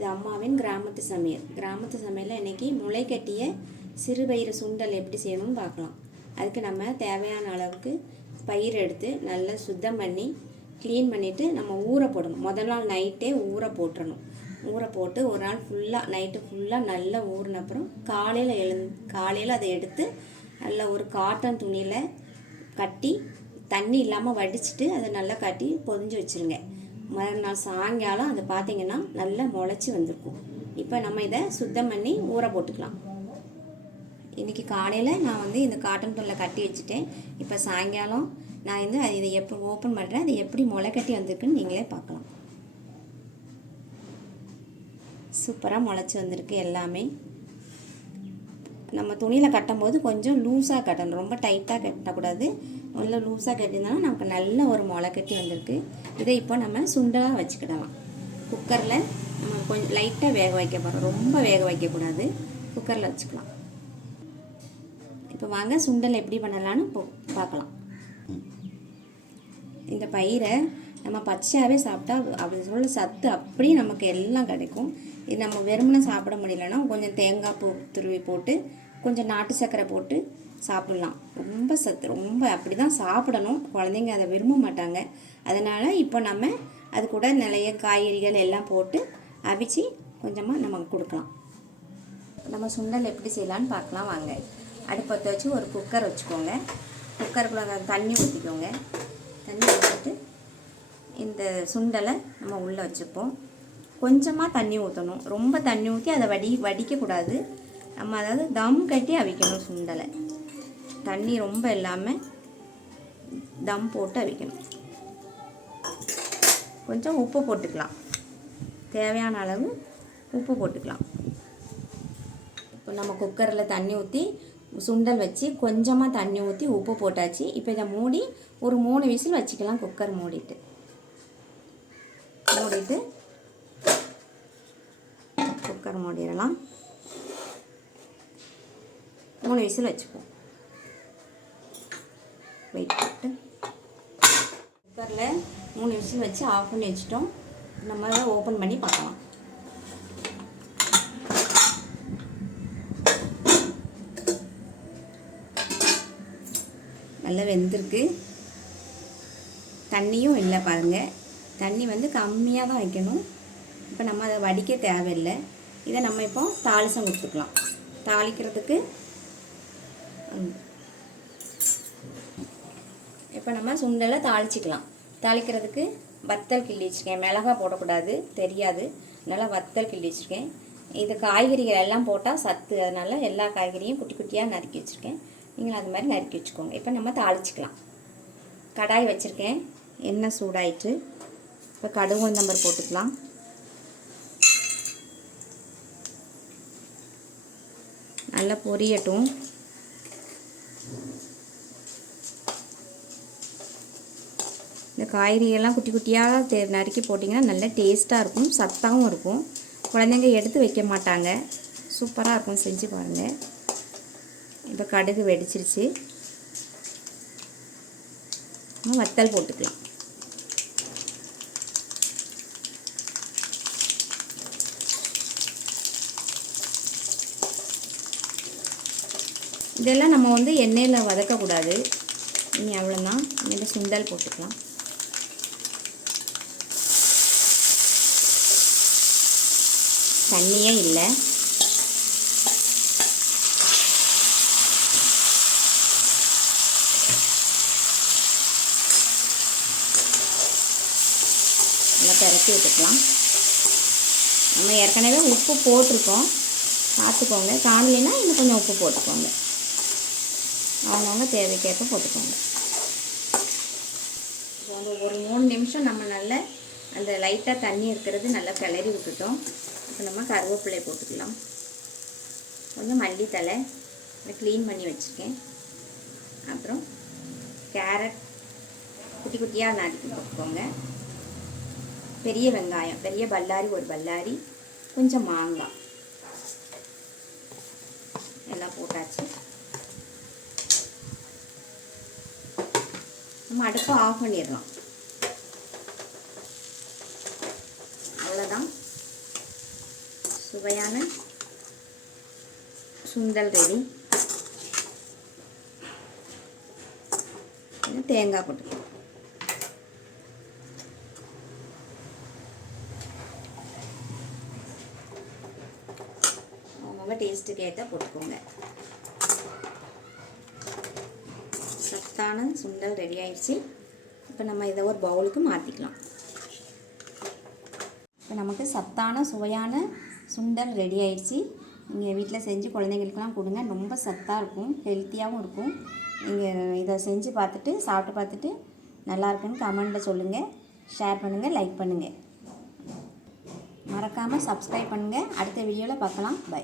இது அம்மாவின் கிராமத்து சமையல். கிராமத்து சமையலில் இன்றைக்கி முளை கட்டிய சிறுபயிறு சுண்டல் எப்படி செய்யணும்னு பார்க்கலாம். அதுக்கு நம்ம தேவையான அளவுக்கு பயிர் எடுத்து நல்லா சுத்தம் பண்ணி க்ளீன் பண்ணிவிட்டு நம்ம ஊற போடணும். முதல் நாள் நைட்டே ஊற போட்டுறணும். ஊற போட்டு ஒரு நாள் ஃபுல்லாக நைட்டு ஃபுல்லாக நல்லா ஊறின அப்புறம் காலையில் எழுந் காலையில் அதை எடுத்து நல்ல ஒரு காட்டன் துணியில் கட்டி தண்ணி இல்லாமல் வடிச்சிட்டு அதை நல்லா கட்டி பொதிஞ்சு வச்சுருங்க. மறுநாள் சாயங்காலம் அதை பார்த்தீங்கன்னா நல்லா முளைச்சி வந்திருக்கும். இப்போ நம்ம இதை சுத்தம் பண்ணி ஊற போட்டுக்கலாம். இன்றைக்கி காலையில் நான் வந்து இந்த காட்டன் துணியில் கட்டி வச்சுட்டேன். இப்போ சாயங்காலம் நான் வந்து அது இதை எப்போ ஓப்பன் பண்ணுறேன் அது எப்படி முளை கட்டி வந்திருக்குன்னு நீங்களே பார்க்கலாம். சூப்பராக முளைச்சி வந்திருக்கு எல்லாமே. நம்ம துணியில் கட்டும்போது கொஞ்சம் லூஸாக கட்டணும். ரொம்ப டைட்டாக கட்டக்கூடாது. நல்லா லூஸாக கட்டியிருந்தாலும் நமக்கு நல்ல ஒரு முளை கட்டி வந்திருக்கு. இதை இப்போ நம்ம சுண்டலாக வச்சுக்கிடலாம். குக்கரில் நம்ம கொஞ்சம் லைட்டாக வேக வைக்க போகிறோம் ரொம்ப வேக வைக்கக்கூடாது. குக்கரில் வச்சுக்கலாம். இப்போ வாங்க சுண்டல் எப்படி பண்ணலான்னு இப்போ பார்க்கலாம். இந்த பயிரை நம்ம பச்சையாகவே சாப்பிட்டா அப்படி சொல்ல சத்து அப்படியே நமக்கு எல்லாம் கிடைக்கும். இது நம்ம வெறுமனை சாப்பிட முடியலன்னா கொஞ்சம் தேங்காய் பூ துருவி போட்டு கொஞ்சம் நாட்டு சர்க்கரை போட்டு சாப்பிட்லாம். ரொம்ப சத்து ரொம்ப அப்படி தான் சாப்பிடணும். குழந்தைங்க அதை விரும்ப மாட்டாங்க. அதனால் இப்போ நம்ம அது கூட நிறைய காய்கறிகள் எல்லாம் போட்டு அவிச்சு கொஞ்சமாக நம்ம கொடுக்கலாம். நம்ம சுண்டல் எப்படி செய்யலான்னு பார்க்கலாம் வாங்க. அடுப்பத்தை வச்சு ஒரு குக்கர் வச்சுக்கோங்க. குக்கருக்குள்ளே தண்ணி ஊற்றிக்கோங்க தண்ணி ஊற்றிட்டு இந்த சுண்டலை நம்ம உள்ளே வச்சுப்போம். கொஞ்சமாக தண்ணி ஊற்றணும் ரொம்ப தண்ணி ஊற்றி அதை வடி வடிக்கக்கூடாது. நம்ம அதாவது தம் கட்டி அவிக்கணும் சுண்டலை. தண்ணி ரொம்ப இல்லாமல் தம் போட்டு அவிக்கணும். கொஞ்சம் உப்பு போட்டுக்கலாம். தேவையான அளவு உப்பு போட்டுக்கலாம். இப்போ நம்ம குக்கரில் தண்ணி ஊற்றி சுண்டல் வச்சு கொஞ்சமாக தண்ணி ஊற்றி உப்பு போட்டாச்சு. இப்போ இதை மூடி ஒரு மூணு விசில் வச்சுக்கலாம் குக்கர் மூடிட்டு. மூடிட்டு குக்கர் மூடிடலாம். மூணு விசில் வச்சுப்போம். வெயிட் போட்டு குக்கரில் மூணு விசில் வச்சு ஆஃப் பண்ணி வச்சிட்டோம். நம்ம ஓப்பன் பண்ணி பார்க்கலாம். நல்லா வெந்திருக்கு. தண்ணியும் இல்லை பாருங்கள் தண்ணி வந்து கம்மியாக தான் வைக்கணும். இப்போ நம்ம அதை வடிக்க தேவையில்லை. இதை நம்ம இப்போ தாளிசம் கொடுத்துக்கலாம். தாளிக்கிறதுக்கு இப்போ நம்ம சுண்டலை தாளிச்சிக்கலாம். தாளிக்கிறதுக்கு வத்தல் கிள்ளி வச்சுருக்கேன். மிளகா போடக்கூடாது. தெரியாது. அதனால் வத்தல் கிள்ளி வச்சுருக்கேன். இது காய்கறிகள் எல்லாம் போட்டால் சத்து. அதனால் எல்லா காய்கறியும் குட்டி குட்டியாக நறுக்கி வச்சுருக்கேன். நீங்கள் அது மாதிரி நறுக்கி வச்சுக்கோங்க. இப்போ நம்ம தாளிச்சிக்கலாம். கடாய் வச்சுருக்கேன். எண்ணெய் சூடாயிட்டு இப்போ கடுகு உளுந்தம்பர் போட்டுக்கலாம். நல்லா பொரியட்டும். காய்கறியெல்லாம் குட்டி குட்டியாக தே நறுக்கி போட்டிங்கன்னா நல்ல டேஸ்ட்டாக இருக்கும் சத்தாகவும் இருக்கும். குழந்தைங்க எடுத்து வைக்க மாட்டாங்க. சூப்பராக இருக்கும் செஞ்சு பாருங்கள் இப்போ கடுகு வெடிச்சிருச்சு. வத்தல் போட்டுக்கலாம். இதெல்லாம் நம்ம வந்து எண்ணெயில் வதக்கக்கூடாது. இனி அவ்வளோதான் இனிமேல் சுண்டல் போட்டுக்கலாம். தண்ணியே இல்லை. நல்லா பிறக்கி விட்டுக்கலாம். நம்ம ஏற்கனவே உப்பு போட்டிருக்கோம். பார்த்துக்கோங்க. காணலைன்னா இன்னும் கொஞ்சம் உப்பு போட்டுக்கோங்க. அவங்கவுங்க தேவைக்கேற்ப போட்டுக்கோங்க. இப்போ வந்து ஒரு மூணு நிமிஷம் நம்ம நல்லா அந்த லைட்டாக தண்ணி இருக்கிறது நல்லா கிளறி விட்டுட்டோம். இப்போ நம்ம கருவேப்பிலையை போட்டுக்கலாம். கொஞ்சம் மல்லித்தலை இதை க்ளீன் பண்ணி வச்சுருக்கேன். அப்புறம் கேரட் குட்டி குட்டியாக நறுக்கி போட்டுக்கோங்க. பெரிய வெங்காயம் பெரிய பல்லாரி ஒரு பல்லாரி கொஞ்சம் மாங்காய். எல்லாம் போட்டாச்சு. நம்ம அடுப்பை ஆஃப் பண்ணிடலாம் அவ்வளோதான் சுவையான சுண்டல் ரெடி. தேங்காய் போட்டு. ரொம்ப டேஸ்ட்டுக்கு ஏற்ற போட்டுக்கோங்க. சத்தான சுண்டல் ரெடி ஆயிடுச்சு. இப்போ நம்ம இதை ஒரு பவுலுக்கு மாற்றிக்கலாம் இப்போ நமக்கு சத்தான சுவையான சுண்டல் ரெடி ஆயிடுச்சு. நீங்கள் வீட்டில் செஞ்சு குழந்தைங்களுக்கெல்லாம் கொடுங்க. ரொம்ப சத்தாக இருக்கும். ஹெல்த்தியாகவும் இருக்கும். நீங்கள் இதை செஞ்சு பார்த்துட்டு சாப்பிட்டு பார்த்துட்டு நல்லா இருக்குன்னு கமெண்ட்டில் சொல்லுங்கள் ஷேர் பண்ணுங்கள் லைக் பண்ணுங்கள் மறக்காமல் சப்ஸ்கிரைப் பண்ணுங்கள் அடுத்த வீடியோவில் பார்க்கலாம். பை.